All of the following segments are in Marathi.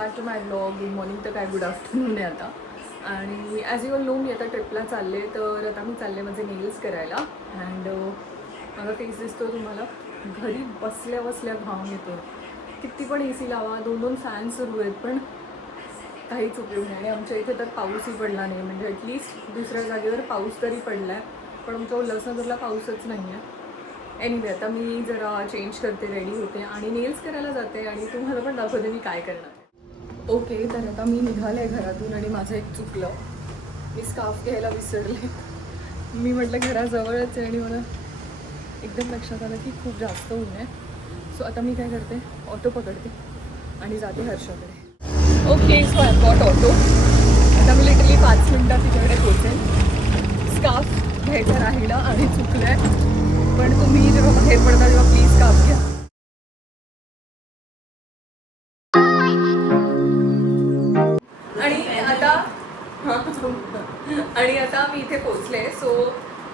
Back to my blog. Good morning तर काय गुड आफ्टरनून आहे आता. आणि ॲज यू ऑल नो मी आता ट्रिपला चालले, तर आता मी चालले माझे नेल्स करायला. अँड माझा फेस दिसतो तुम्हाला. घरी बसल्या बसल्या घाम येतो. किती पण ए सी लावा, 2-2 फॅन सुरू आहेत, पण काहीच उपयोग नाही. आणि आमच्या इथे तर पाऊसही पडला नाही, म्हणजे ॲटलिस्ट दुसऱ्या जागेवर पाऊस तरी पडला आहे, पण आमच्या उल्हासनगरला पाऊसच नाही आहे. एनिवे आता मी जरा चेंज करते, रेडी होते आणि नेल्स करायला जाते आणि तुम्हाला पण दाखवते मी काय करणार. ओके, तर आता मी निघाले घरातून आणि माझं एक चुकलं. मी स्कार्फ घ्यायला विसरले. मी म्हटलं घराजवळच आहे आणि मला एकदम लक्षात आलं की खूप जास्त ऊन आहे. सो आता मी काय करते, ऑटो पकडते आणि जाते हर्षाकडे. Okay, so I got auto. आता मी लिटरली 5 मिनटात तिच्याकडे पोहोचेन. स्कार्फ घ्यायचा राहिला आणि चुकलं आहे, पण तुम्ही जेव्हा बाहेर पडता तेव्हा प्लीज स्कार्फ घ्या. आणि आता मी इथे पोचले. सो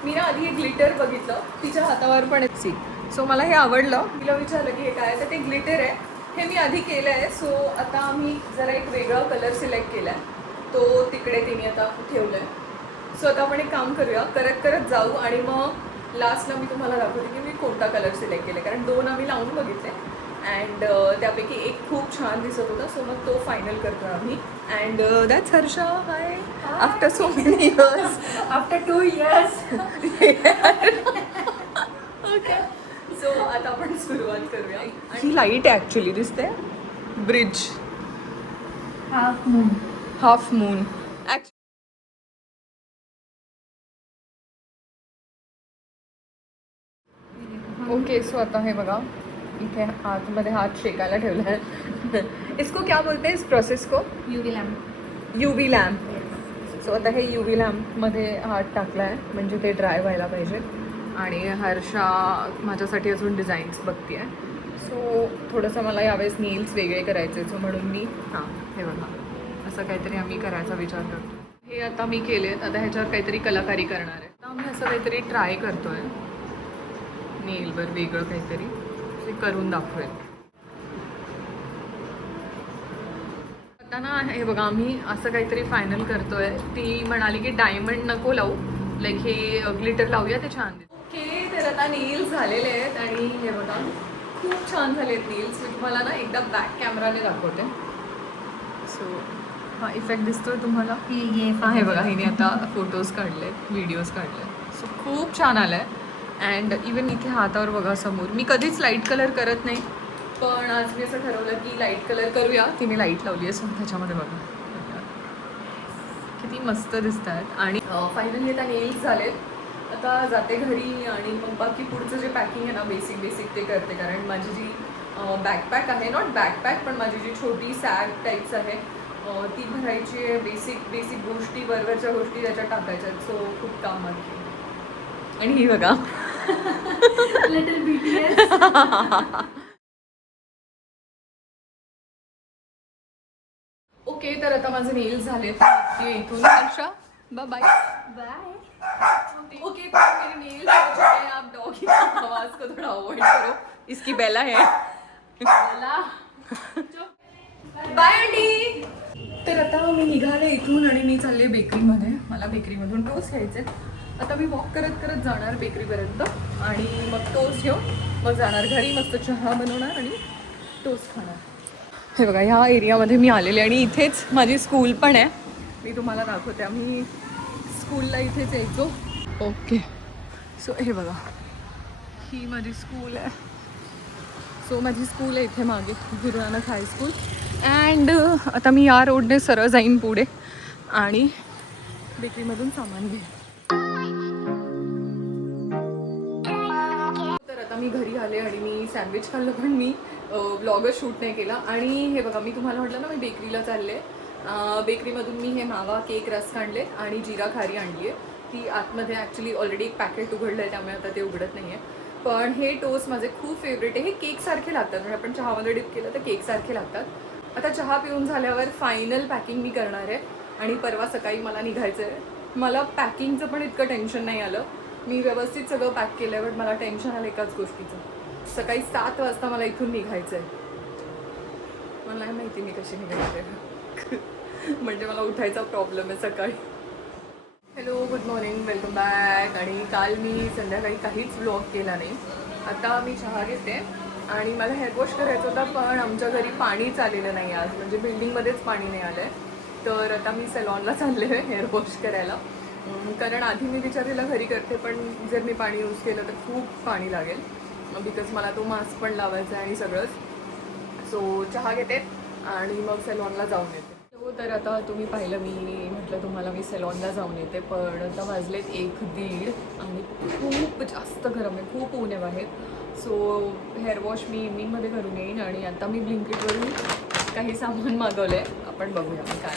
मी ना आधी एक ग्लिटर बघितलं तिच्या हातावर पण एक सी. सो मला हे आवडलं. तिला विचारलं की हे काय, तर ते ग्लिटर आहे. हे मी आधी केलं आहे. सो आता मी जरा एक वेगळा कलर सिलेक्ट केला आहे, तो तिकडे तिने आता ठेवला आहे. सो आता आपण एक काम करूया, करत करत जाऊ आणि मग लास्टला मी तुम्हाला दाखवते की मी कोणता कलर सिलेक्ट केला, कारण 2 आम्ही लावून बघितले अँड त्यापैकी एक खूप छान दिसत होता. सो मग तो फायनल करतो आम्ही. And that's Harsha. High, after so many years. After 2 years. Okay, so आता आपण सुरुवात करूया. ही लाईट आहे ॲक्च्युली, दिसते bridge, Half moon. Half moon. Okay, so आता हे बघा, इथे आतमध्ये हात शेकायला ठेवला आहे. इसको क्या बोलते हैं इस प्रोसेस को? UV lamp. UV lamp. So आता हे UV लॅम्पमध्ये हात टाकला आहे, म्हणजे ते ड्राय व्हायला पाहिजे. आणि हर्षा माझ्यासाठी अजून डिझाईन्स बघते आहे. सो थोडंसं मला यावेळेस नेल्स वेगळे करायचे, सो म्हणून मी हे बघा असं काहीतरी आम्ही करायचा विचार करतो. हे आता मी केलेत. आता ह्याच्यावर काहीतरी कलाकारी करणार आहे. आता आम्ही असं काहीतरी ट्राय करतो आहे, नेलवर वेगळं काहीतरी ते करून दाखवेल. आता ना हे बघा, आम्ही असं काहीतरी फायनल करतो आहे. ती म्हणाली की डायमंड नको लावू, लाईक हे ग्लिटर लावूया, ते छान दिसतं. ओके, तर आता नेल्स झालेले आहेत आणि हे बघा खूप छान झाले आहेत नेल्स. मी तुम्हाला ना एकदा बॅक कॅमेराने दाखवते. सो हा इफेक्ट दिसतोय तुम्हाला? हे बघा, हिने आता फोटोज काढले, व्हिडिओज काढले. सो खूप छान आलं आहे. अँड इवन इथे हातावर बघा समोर, मी कधीच लाईट कलर करत नाही, पण आज मी असं ठरवलं की लाईट कलर करूया. तिने लाईट लावली आहे, सो त्याच्यामध्ये बघा किती मस्त दिसत आहेत. आणि फायनली आता नेल्स झालेत. आता जाते घरी आणि मग बाकी पुढचं जे पॅकिंग आहे ना, बेसिक ते करते. कारण माझी जी बॅकपॅक आहे, नॉट बॅकपॅक, पण माझी जी छोटी सॅग टाईप्स आहे ती भरायची आहे. बेसिक गोष्टी, वरवरच्या गोष्टी त्याच्यात टाकायच्या आहेत. सो खूप काम बाकी. आणि ही बघा Little BTS. ओके, तर आता माझे नेल्स झाले. इथून Harsha bye bye. Bye. Okay, तो मेरे नेल्स हो चुके हैं. आप डॉगी की आवाज़ को थोड़ा अवॉइड करो, इसकी बेला है. Bella. Bye aunty. तर आता मी निघाले इथून आणि मी चालले बेकरीमध्ये. मला बेकरीमधून टोस्ट घ्यायचे. आता मी वॉक करत करत जाणार बेकरीपर्यंत आणि मग टोस्ट घेऊन मग जाणार घरी. मस्त चहा बनवणार आणि टोस्ट खाणार. हे बघा, ह्या एरियामध्ये मी आलेले आणि इथेच माझी स्कूल पण आहे. मी तुम्हाला दाखवते. आम्ही स्कूलला इथेच यायचो. ओके, सो हे बघा, ही माझी स्कूल आहे. सो माझी स्कूल आहे इथे मागे, गुरु नानक हायस्कूल. अँड आता मी या रोडने सरळ जाईन पुढे आणि बेकरीमधून सामान घेईन. तर आता मी घरी आले आणि मी सँडविच खाल्लं, पण मी व्लॉगच शूट नाही केला. आणि हे बघा, मी तुम्हाला म्हटलं ना मी बेकरीला चालले. बेकरीमधून मी हे मावा केक रस्क आणले आणि जिरा खारी आणली आहे. ती आतमध्ये ॲक्च्युली ऑलरेडी एक पॅकेट उघडलं आहे, त्यामुळे आता ते उघडत नाही आहे. पण हे टोस्ट माझे खूप फेवरेट आहे. हे केकसारखे लागतात, म्हणजे आपण चहामध्ये डिप केलं तर केकसारखे लागतात. आता चहा पिऊन झाल्यावर फायनल पॅकिंग मी करणार आहे आणि परवा सकाळी मला निघायचं आहे. मला पॅकिंगचं पण इतकं टेन्शन नाही आलं. मी व्यवस्थित सगळं पॅक केलं आहे, बट मला टेन्शन आलं एकाच गोष्टीचं. सकाळी 7 वाजता मला इथून निघायचं आहे. मला नाही माहिती मी कशी निघाले म्हणजे मला उठायचा प्रॉब्लेम आहे सकाळी. Hello, good morning, welcome back. आणि काल मी संध्याकाळी काहीच व्लॉग केला नाही. आता मी चहा घेते आणि मला हेअरवॉश करायचं होता, पण आमच्या घरी पाणीच आलेलं नाही आज, म्हणजे बिल्डिंगमध्येच पाणी नाही आलं आहे. तर आता मी सॅलॉनला चालले आहे हेअरवॉश करायला, कारण आधी मी विचारलेला घरी करते, पण जर मी पाणी यूज केलं तर खूप पाणी लागेल, बिकॉज मला तो मास्क पण लावायचा आहे आणि सगळंच. सो चहा घेते आणि मग सॅलॉनला जाऊन येते. तर आता तुम्ही पाहिलं, मी म्हटलं तुम्हाला मी सॅलॉनला जाऊन येते, पण आता वाजलेत 1-1:30 आणि खूप जास्त गरम आहे, खूप ऊन आहे बाहेर. सो हेअरवॉश मी इव्हनिंगमध्ये करून येईन. आणि आता मी ब्लिंकिटवरून काही सामान मागवलं आहे, आपण बघूया मी काय.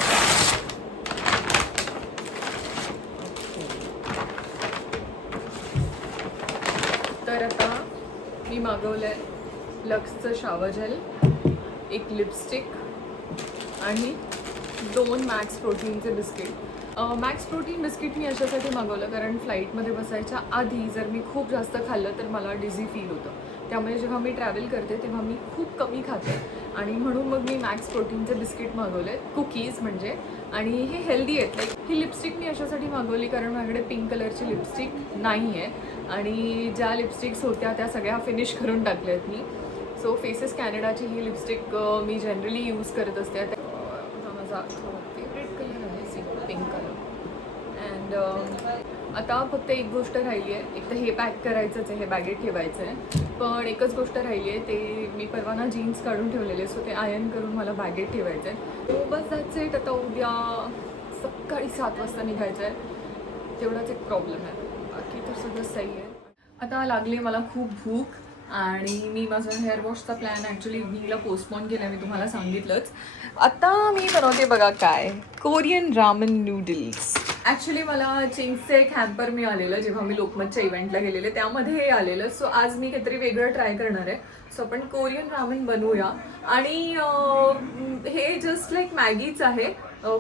तर आता मी मागवलं आहे लक्सचं शावर जेल, एक लिपस्टिक आणि 2 मॅक्स प्रोटीनचे बिस्किट. मॅक्स प्रोटीन बिस्किट मी अशासाठी मागवलं, कारण फ्लाईटमध्ये बसायच्या आधी जर मी खूप जास्त खाल्लं तर मला डिझी फील होतं. त्यामुळे जेव्हा मी ट्रॅव्हल करते तेव्हा मी खूप कमी खाते, आणि म्हणून मग मी मॅक्स प्रोटीनचे बिस्किट मागवले, कुकीज म्हणजे. आणि हे हेल्दी आहेत. लाईक ही लिपस्टिक मी अशासाठी मागवली कारण माझ्याकडे पिंक कलरची लिपस्टिक नाही आहे, आणि ज्या लिपस्टिक्स होत्या त्या सगळ्या फिनिश करून टाकल्या आहेत मी. सो फेसेस कॅनडाची ही लिपस्टिक मी जनरली यूज करत असते. माझा फेवरेट कलर आहे पिंक कलर. अँड आता फक्त एक गोष्ट राहिली आहे, एक तर हे पॅक करायचंच आहे, हे बॅगेत ठेवायचं आहे. पण एकच गोष्ट राहिली आहे, ते मी परवाना जीन्स काढून ठेवलेले, सो ते आयर्न करून मला बॅगेत ठेवायचं आहे. तो बस दॅट्स इट. आता उद्या सकाळी 7 वाजता निघायचं आहे, तेवढाच एक प्रॉब्लेम आहे, बाकी तर सगळं सही आहे. आता लागली मला खूप भूक, आणि मी माझा हेअरवॉशचा प्लॅन ॲक्च्युली इव्हनिंगला पोस्टपोन केला, मी तुम्हाला सांगितलंच. आता मी बनवते बघा काय, कोरियन रामन नूडल्स. ॲक्च्युली मला चिंग्सचे एक हॅम्पर मिळालेलं जेव्हा मी लोकमतच्या इव्हेंटला गेलेले, त्यामध्ये हे आलेलं. सो आज मी काहीतरी वेगळं ट्राय करणार आहे. सो आपण कोरियन रामन बनवूया. आणि हे जस्ट लाईक मॅगीच आहे,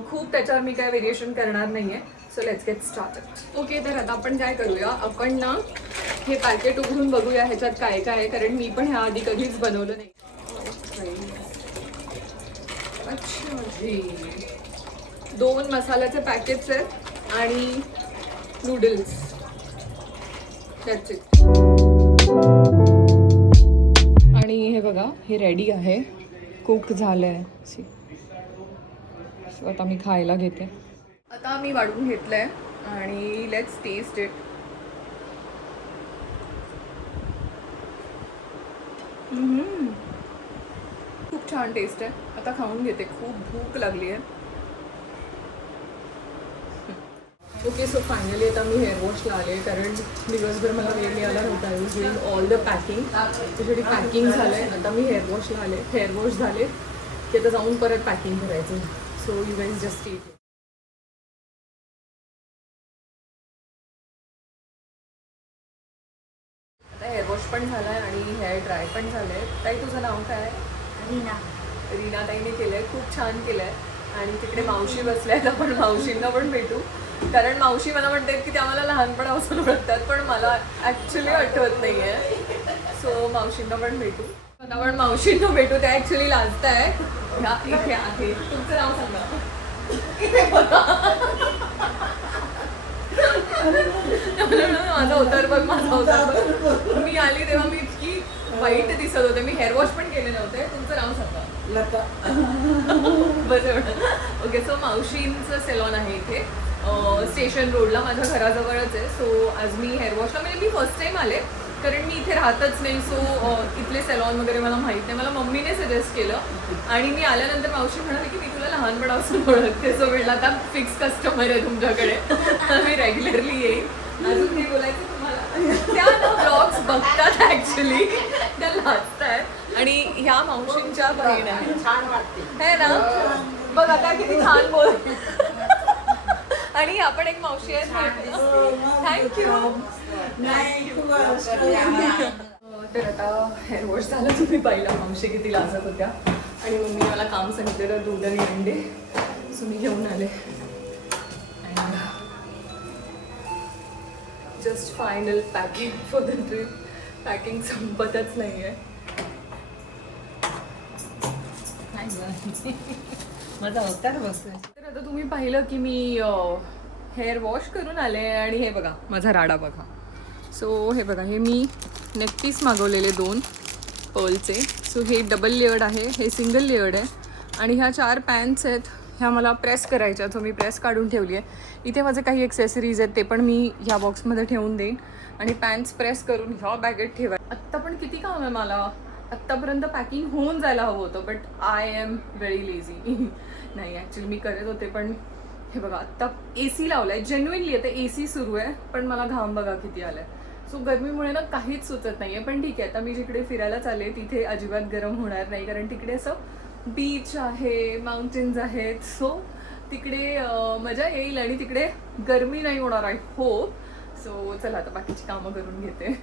खूप त्याच्यावर मी काय व्हेरिएशन करणार नाही आहे. So let's get started. Okay, तर आता आपण काय करूया, आपण ना हे पॅकेट उघडून बघूया ह्याच्यात काय काय आहे, कारण मी पण ह्या आधी कधीच बनवलं नाही. अच्छा जी, 2 मसाल्याचे पॅकेट्स आहेत आणि नूडल्स, दॅट्स इट. आणि हे बघा, हे रेडी आहे, कुक झालं आहे. सो आता मी खायला घेते. आता मी वाढून घेतलं आहे आणि लेट्स टेस्ट इट. खूप छान टेस्ट आहे. आता खाऊन घेते, खूप भूक लागली आहे. ओके, सो फायनली आता मी हेअरवॉशला आले, कारण दिवसभर मला वेळ मिळाला नव्हता. I was doing all the packing. त्याच्यासाठी पॅकिंग झालं आहे. आता मी हेअरवॉशला आले, हेअरवॉश झाले की आता जाऊन परत पॅकिंग करायचं. So you guys just it. आता हेअरवॉश पण झाला आहे आणि हेअर ड्राय पण झालं आहे. ताई, तुझं नाव काय आहे? रीना. रीना ताईने केलं आहे, खूप छान केलं आहे. आणि तिकडे मावशी बसल्या आहेत, आपण मावशींना पण भेटू, कारण मावशी मला म्हणतात की त्या मला लहानपणापासून ओळखतात, पण मला ॲक्च्युली आठवत नाही आहे. सो मावशींना पण भेटू. आता आपण मावशींना भेटू, त्या ॲक्च्युली लाजत आहे. ह्या इथे आहे. तुमचं नाव सांगा. माझा अवतार बघ, माझा अवतार बघ. मी आली तेव्हा मी इतकी वाईट दिसत होते, मी हेअरवॉश पण केले नव्हते. तुमचं नाव सांगा. लता. बस एवढं. ओके, सो मावशींचं सेलॉन आहे इथे स्टेशन रोडला, माझ्या घराजवळच आहे. सो आज मी हेअरवॉशला, म्हणजे मी फर्स्ट टाईम आले, कारण मी इथे राहतच नाही. सो इथले सेलॉन वगैरे मला माहीत नाही, मला मम्मीने सजेस्ट केलं. आणि मी आल्यानंतर मावशी म्हणाली की मी तुला लहानपणापासून ओळखते. सो म्हटलं आता फिक्स कस्टमर आहे तुमच्याकडे, मी रेग्युलरली येईन. अजून काही बोलायचं तुम्हाला? त्या ब्लॉग्स बघतात ॲक्च्युली, त्या लाजत आहेत. आणि ह्या मावशींच्या बहीण आहे. छान वाटते है ना? बघ आता किती छान बोल. आणि आपण एक मावशी आहे. थँक्यू. तर आता हेअरवॉश झालं, तुम्ही पाहिला मावशी किती लाजत होत्या. आणि मम्मी मला काम सांगितलेलं दूध आणि अंडे, सो मी घेऊन आले. Just final packing for the trip. Packing संपतच नाही आहे. माझा अवतार बसतोय. तर आता तुम्ही पाहिलं की मी हेअर वॉश करून आले आणि हे बघा माझा राडा बघा. सो हे बघा, हे मी नेकपीस मागवलेले 2 पर्लचे. सो हे डबल लेयर्ड आहे, हे सिंगल लेयर्ड आहे. आणि ह्या 4 पॅन्ट्स आहेत, ह्या मला प्रेस करायच्या. सो मी प्रेस काढून ठेवली आहे. इथे माझे काही एक्सेसरीज आहेत, ते पण मी ह्या बॉक्समध्ये ठेवून देईन. आणि पॅन्ट्स प्रेस करून ह्या बॅगेत ठेवा. आत्ता पण किती काम आहे मला, आत्तापर्यंत पॅकिंग होऊन जायला हवं होतं, but I am very lazy. नाही ॲक्च्युली मी करत होते, पण हे बघा आत्ता ए सी लावला आहे. जेन्युइनली आता ए सी सुरू आहे, पण मला घाम बघा किती आला आहे. सो गरमीमुळे ना काहीच सुचत नाही आहे. पण ठीक आहे, आता मी जिकडे फिरायला चालले तिथे अजिबात गरम होणार नाही, कारण तिकडे असं बीच आहे, माउंटेन्स आहेत. सो तिकडे मजा येईल आणि तिकडे गरमी नाही होणार आहे. हो, सो चला आता बाकीची कामं करून घेते.